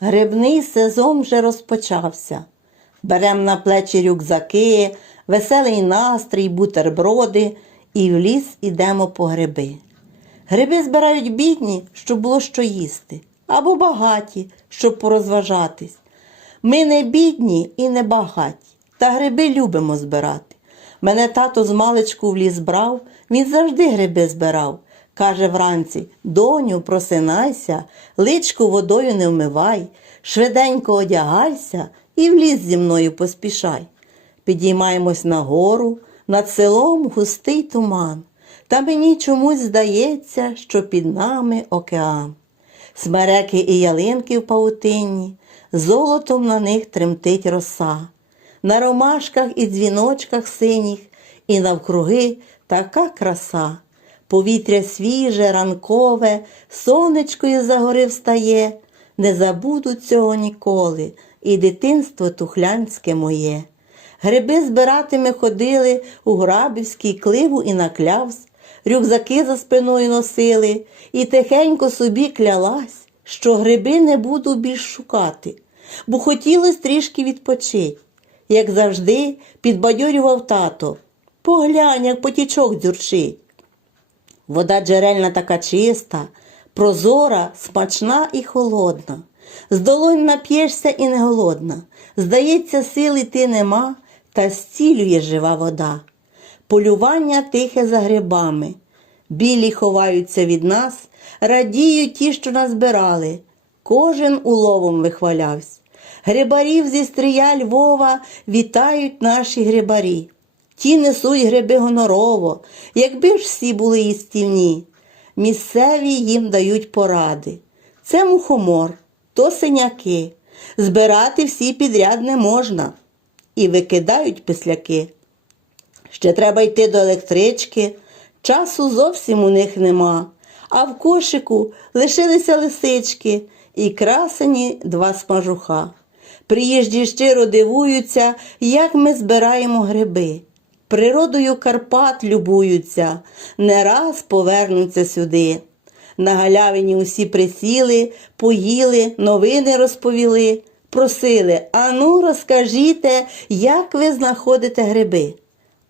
Грибний сезон вже розпочався. Берем на плечі рюкзаки, веселий настрій, бутерброди і в ліс ідемо по гриби. Гриби збирають бідні, щоб було що їсти, або багаті, щоб порозважатись. Ми не бідні і не багаті, та гриби любимо збирати. Мене тато з маличку в ліс брав, він завжди гриби збирав. Каже вранці, доню, просинайся, личку водою не вмивай, швиденько одягайся і в ліс зі мною поспішай. Підіймаємось на гору, над селом густий туман. Та мені чомусь здається, що під нами океан. Смереки і ялинки в паутині, золотом на них тремтить роса. На ромашках і дзвіночках синіх, і навкруги така краса. Повітря свіже, ранкове, сонечко із-за гори встає. Не забуду цього ніколи, і дитинство тухлянське моє. Гриби збирати ми ходили у Грабівський кливу і на клявс, рюкзаки за спиною носили, і тихенько собі клялась, що гриби не буду більш шукати, бо хотілось трішки відпочить. Як завжди, підбадьорював тато. Поглянь, як потічок дзюрчить. Вода джерельна така чиста, прозора, смачна і холодна. З долонь нап'єшся і не голодна. Здається, сили ти нема, та зцілює жива вода. Полювання тихе за грибами. Білі ховаються від нас, радіють ті, що назбирали. Кожен уловом вихвалявся. Грибарів зі стрія Львова вітають наші грибарі. Ті несуть гриби гонорово, якби ж всі були їстівні. Місцеві їм дають поради. Це мухомор, то синяки. Збирати всі підряд не можна. І викидають писляки. Ще треба йти до електрички, часу зовсім у них нема, а в кошику лишилися лисички і красені два смажуха. Приїжджі щиро дивуються, як ми збираємо гриби. Природою Карпат любуються, не раз повернуться сюди. На галявині усі присіли, поїли, новини розповіли, просили, ану розкажіте, як ви знаходите гриби.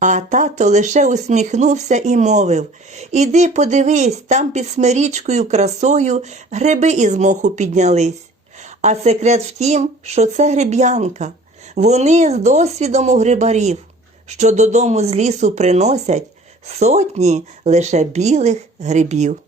А тато лише усміхнувся і мовив Іди подивись, там під смирічкою красою гриби із моху піднялись. А секрет в тім, що це гриб'янка. Вони з досвідом у грибарів, що додому з лісу приносять сотні лише білих грибів.